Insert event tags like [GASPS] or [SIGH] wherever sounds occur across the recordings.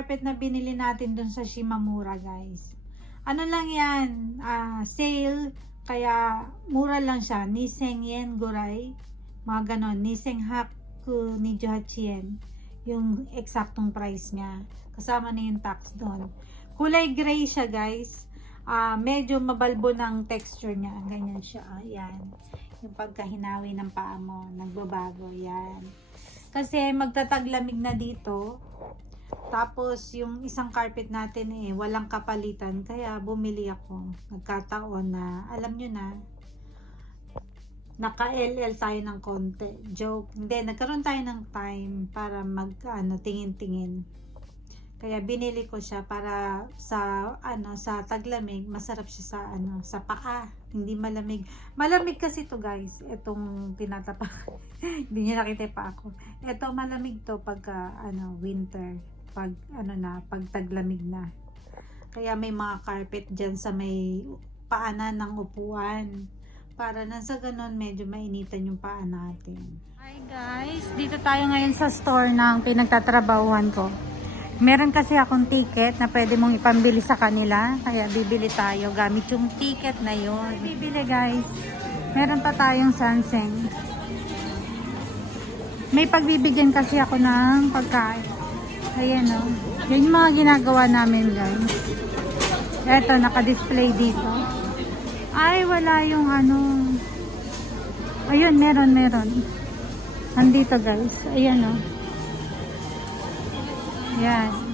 carpet na binili natin dun sa Shimamura, guys. Ano lang yan, ah, sale, kaya mura lang siya. Niseng yen guray, mga ganon. Niseng haku ni Johachien, yung eksaktong price niya. Kasama na yung tax doon. Kulay gray siya, guys. Ah, medyo mabalbo ng texture niya. Ganyan siya. Ayan. Yung pagkahinawi ng paa mo, nagbabago. Yan. Kasi magtataglamig na dito. Tapos yung isang carpet natin eh, walang kapalitan. Kaya bumili ako. Nagkataon na, alam nyo na, naka-LL tayo ng konti. Joke. Hindi, nagkaroon tayo ng time para mag, ano, tingin-tingin. Kaya binili ko siya para sa ano sa taglamig, masarap siya sa ano sa paa, hindi malamig. Malamig kasi to guys, itong tinatapak. [LAUGHS] hindi niyo nakita pa ako. Ito malamig to pagka ano winter, pag ano na, pag taglamig na. Kaya may mga carpet diyan sa may paanan ng upuan. Para na sa ganun, medyo mainitan yung paa natin. Hi guys, dito tayo ngayon sa store ng pinagtatrabahuan ko. Meron kasi akong ticket na pwede mong ipambili sa kanila. Kaya bibili tayo gamit yung ticket na yon. Bibili guys. Meron pa tayong sanseng. May pagbibigyan kasi ako ng pagkain. Ayan o. Yan yung mga ginagawa namin guys. Eto, naka-display dito. Ay, wala yung ano. Ayun, meron, meron. Nandito guys. Ayan o. Yan.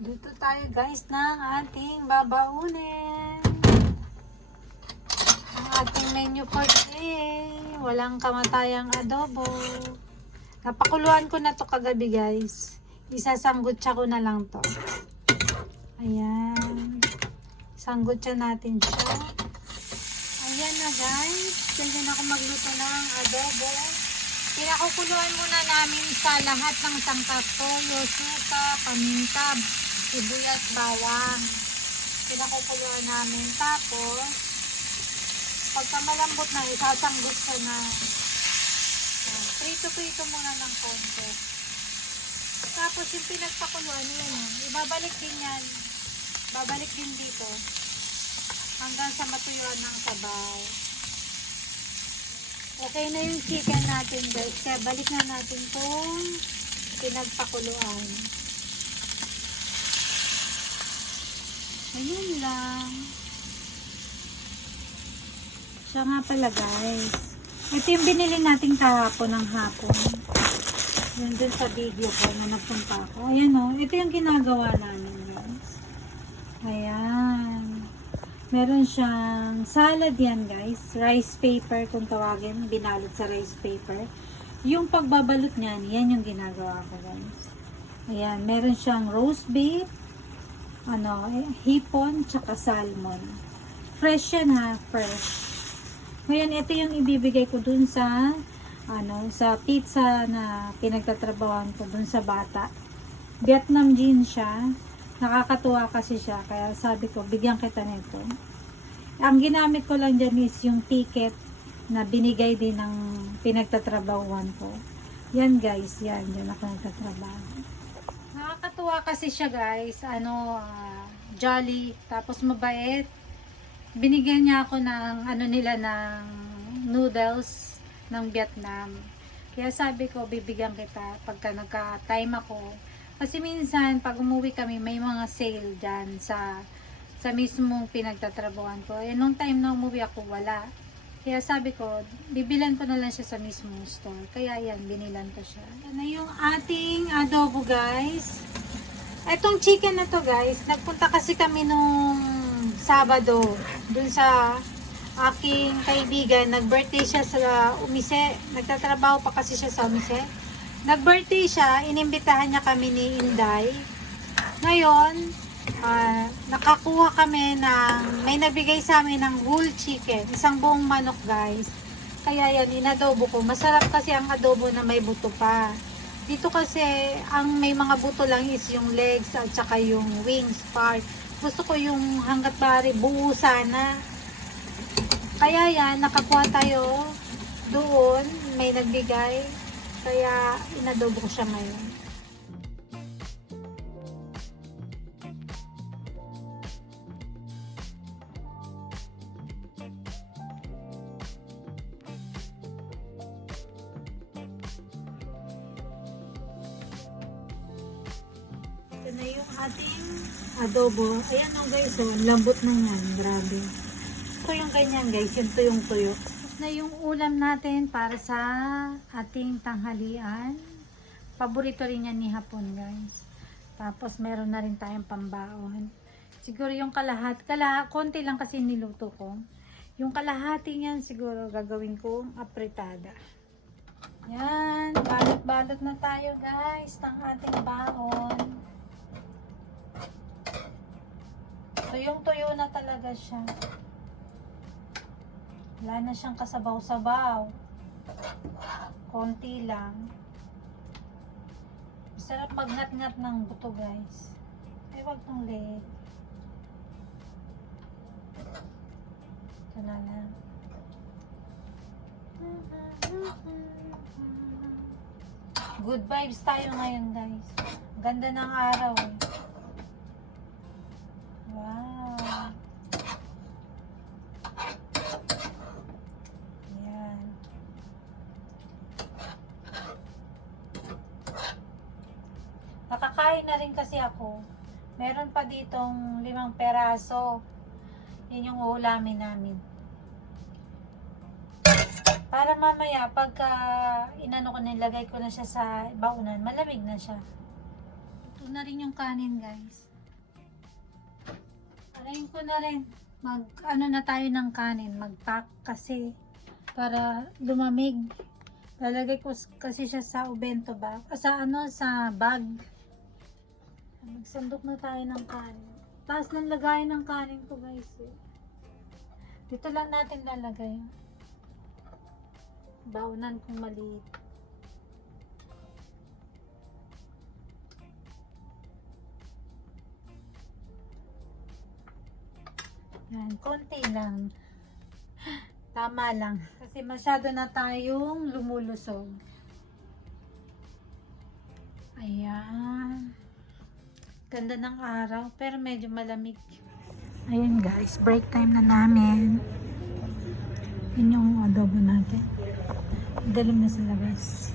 Dito tayo guys ng ating babaunin. Ang ating menu for today. Walang kamatayang adobo. Napakuluan ko na to kagabi guys. Isasanggutsa ko na lang to. Ayan. Sanggutsa natin siya. Ayan na guys. Ganyan ako magluto ng adobo. Pinakukuluan muna namin sa lahat ng sangkap toyo, suka, paminta, sibuyas, bawang. Pinakukuluan namin. Tapos, pagka malambot na, isasanggot ko na. Prito-prito muna ng konti. Tapos, yung pinagpakuluan, yun, ibabalik din yan. Babalik din dito. Hanggang sa matuyuan ng sabaw. Okay na yung chicken natin guys. Kaya balik na natin itong pinagpakuluan. Ayun lang. Siya nga pala guys. Ito yung binili natin kahapon ng hapon. Yun dun sa video ko na nagpunta ako. Ayan o. ito yung ginagawa namin guys. Ayan. Meron siyang salad yan guys. Rice paper kung tawagin. Binalot sa rice paper. Yung pagbabalot niyan, yan yung ginagawa ko guys. Ayan. Meron siyang roast beef, ano, eh, hipon, tsaka salmon. Fresh yan ha. Fresh. Ngayon, ito yung ibibigay ko dun sa ano, sa pizza na pinagtatrabawan ko dun sa bata. Vietnam jean siya. Nakakatuwa kasi siya. Kaya sabi ko, bigyan kita nito. Ang ginamit ko lang dyan is yung ticket na binigay din ng pinagtatrabahuan ko. Yan guys, yan. Yan ako nagtatrabaho. Nakakatuwa kasi siya guys. Ano, ah, jolly. Tapos mabait. Binigyan niya ako ng ano nila ng noodles ng Vietnam. Kaya sabi ko, bibigyan kita pagka nagka-time ako. Kasi minsan, pag umuwi kami, may mga sale dyan sa sa mismong pinagtatrabuhan ko. Eh, nung time na umuwi ako, wala. Kaya sabi ko, bibilan ko na lang siya sa mismong store. Kaya yan, binilan ko siya. Yan na yung ating adobo guys. Etong chicken na to guys, nagpunta kasi kami nung Sabado dun sa aking kaibigan. Nag-birthday siya sa Umise. Nagtatrabaho pa kasi siya sa Umise. Nag-birthday siya, inimbitahan niya kami ni Inday. Ngayon, ah, nakakuha kami ng, may nabigay sa amin ng whole chicken. Isang buong manok guys. Kaya yan, inadobo ko. Masarap kasi ang adobo na may buto pa. Dito kasi, ang may mga buto lang is yung legs at saka yung wings part. Gusto ko yung hanggat bari buo sana. Kaya yan, nakakuha tayo doon. May nagbigay. Kaya inadobo ko siya ngayon. Ating adobo. Ayan o guys, oh, lambot na yan. Grabe. Ito yung ganyan guys, yung tuyong tuyo. Tapos na yung ulam natin para sa ating tanghalian. Paborito rin yan ni Hapon guys. Tapos meron na rin tayong pambaon. Siguro yung kalahat, kala, konti lang kasi niluto ko. Yung kalahati niyan siguro gagawin kong apritada. Yan, balot-balot na tayo guys ng ating baon. Tuyong-tuyo na talaga siya. Wala na siyang kasabaw-sabaw. Konti lang. Masarap magngat-ngat ng buto guys. Ay, wag tong leg. Ito na lang. Good vibes tayo ngayon guys. Ganda ng araw eh. Wow. Yan. Nakakain na rin kasi ako. Meron pa ditong limang peraso. Yun yung ulamin namin. Para mamaya, pagka inano ko nilagay ko na siya sa baunan, malamig na siya. Ito na rin yung kanin, guys. Alayin ko na rin. Mag, ano na tayo ng kanin, mag-pack kasi para lumamig. Lalagay ko kasi siya sa ubento bag. ah, Sa ano, sa bag. Magsandok na tayo ng kanin. Taas ng lagayan ng kanin ko guys. eh. Dito lang natin lalagay. Baunan kong maliit. Yan, konti lang. [GASPS] Tama lang. Kasi masyado na tayong lumulusog. Ayan. Ganda ng araw, pero medyo malamig. Ayun guys, break time na namin. Yun yung adobo natin. Dalim na sa labas.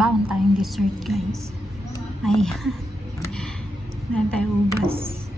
Baon tayong dessert guys. Ayan. Meron tayong ubas.